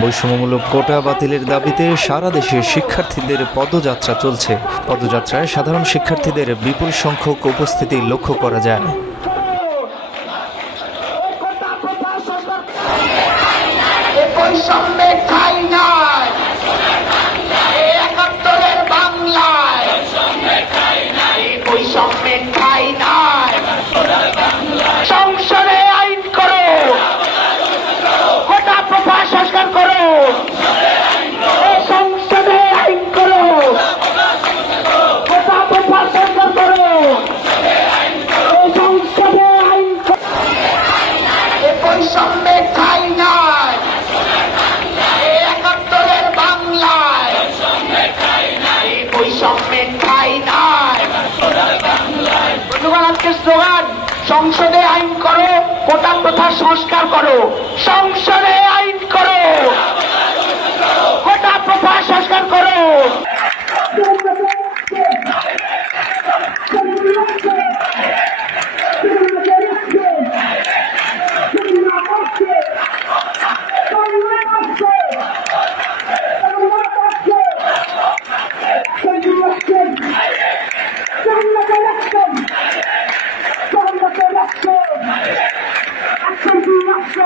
বৈষম্যমূলক কোটা বাতিলের দাবিতে সারা দেশে শিক্ষার্থীদের পদযাত্রা চলছে। পদযাত্রায় সাধারণ শিক্ষার্থীদের বিপুল সংখ্যক উপস্থিতি লক্ষ্য করা যায়। নাই এ বৈষম্যে ঠাই নাই। একাত্তরের বাংলায়। বৈষম্যের বৈষম্যে ঠাই নাই। আজকে স্লোগান, সংসদে আইন করো, কোটা প্রথা সংস্কার করো। সংসদে আইন রক্ত আক্রান্ত রক্ত